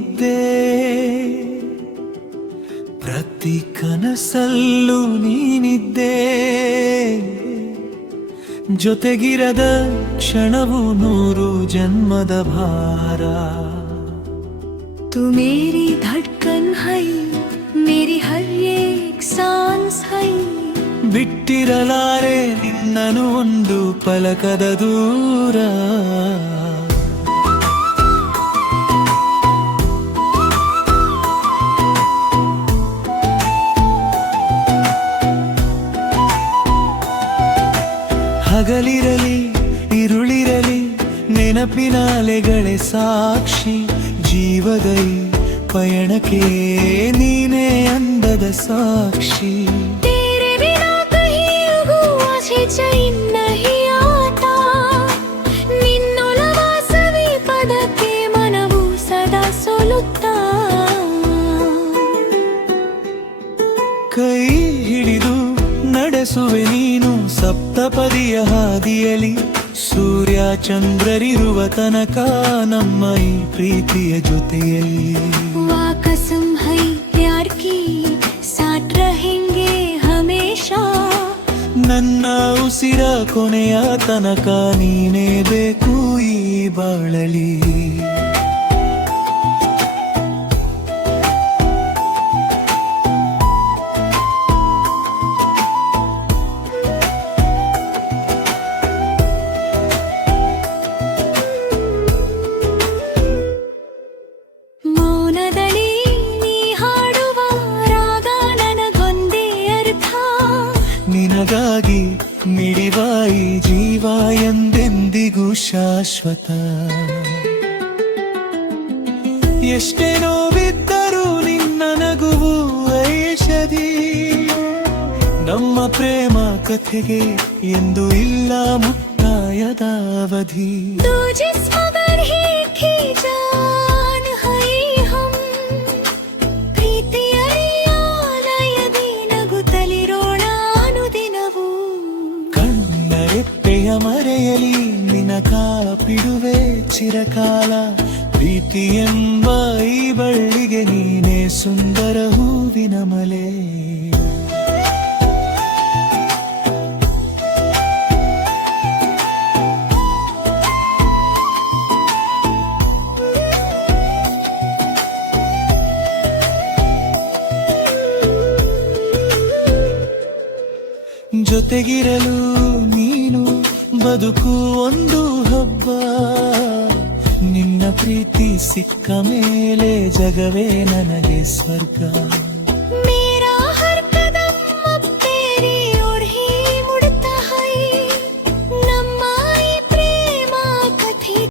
ನೀನಿದ್ದೆ, ಪ್ರತಿ ಕನಸಲ್ಲೂ ನೀನಿದ್ದೆ, ಜೊತೆಗಿರದ ಕ್ಷಣವು 100 ಜನ್ಮದ ಭಾರ. तू मेरी धड़कन है, मेरी हर एक सांस है. ಬಿಟ್ಟಿರಲಾರೆ ನಿನ್ನನು ಒಂದು ಪಲಕದ ದೂರ. ಹಗಲಿರಲಿ ಇರುಳಿರಲಿ ನೆನಪಿನ ಅಲೆಗಳೇ ಸಾಕ್ಷಿ. ಜೀವದೈ ಪಯಣಕ್ಕೆ ನೀನೇ ಅಂದದ ಸಾಕ್ಷಿ. तेरे बिना कहीं हुआ से चैन नहीं आता. ನಿನ್ನೊಲವ ಸವಿ ಪದಕ್ಕೆ ಮನವು ಸದಾ ಸೋಲುತ್ತಾ. ಕೈ ಹಿಡಿದು ನಡೆಸುವೆ ನೀನು ಸಪ್ತಪದಿಯ ಹಾದಿಯಲಿ. ಸೂರ್ಯ ಚಂದ್ರರಿರುವ ತನಕ ನಮ್ಮ ಈ ಪ್ರೀತಿಯ ಜೊತೆಯಲ್ಲಿ. वा कसम है प्यार की, साथ रहेंगे हमेशा. ನನ್ನ ಉಸಿರ ಕೊನೆಯ ತನಕ ನೀನೇ ಬೇಕು ಈ ಬಾಳಲಿ. ಮೌನದಲ್ಲಿ ನೀ ಹಾಡುವ ರಾಗ ನನಗೊಂದೇ ಅರ್ಥ. ನಿನಗಾಗಿ ಮಿಡಿವ ಈ ಜೀವ ಎಂದೆಂದಿಗೂ ಶಾಶ್ವತ. ಎಷ್ಟೇ ನೋವಿದ್ದರೂ ನಿನ್ನ ನಗುವು ಐಷಧಿ. ನಮ್ಮ ಪ್ರೇಮ ಕಥೆಗೆ ಎಂದು ಇಲ್ಲ ಮುಕ್ತಾಯದ ಅವಧಿ. तू जिस मगर ही की जान है हम. ಪ್ರೀತಿಯ ಆಲಯದಿ ನಗುತ್ತಲಿರೋಣ ಅನುದಿನವೂ. ಕಣ್ಣ ರೆಪ್ಪೆಯ ಮರೆಯಲಿ ನಿನ ಕಾಪಿಡುವೆ ಚಿರಕಾಲ. ಪ್ರೀತಿ ಎಂಬ ಈ ಬಳ್ಳಿಗೆ ನೀನೇ ಸುಂದರ ಹೂವಿನ ಮಲೆ. ಜೊತೆಗಿರಲು ನೀನು ಬದುಕು ಒಂದು ಹಬ್ಬ. ನಿನ್ನ ಪ್ರೀತಿ ಸಿಕ್ಕ ಮೇಲೆ ಜಗವೇ ನನಗೆ ಸ್ವರ್ಗ.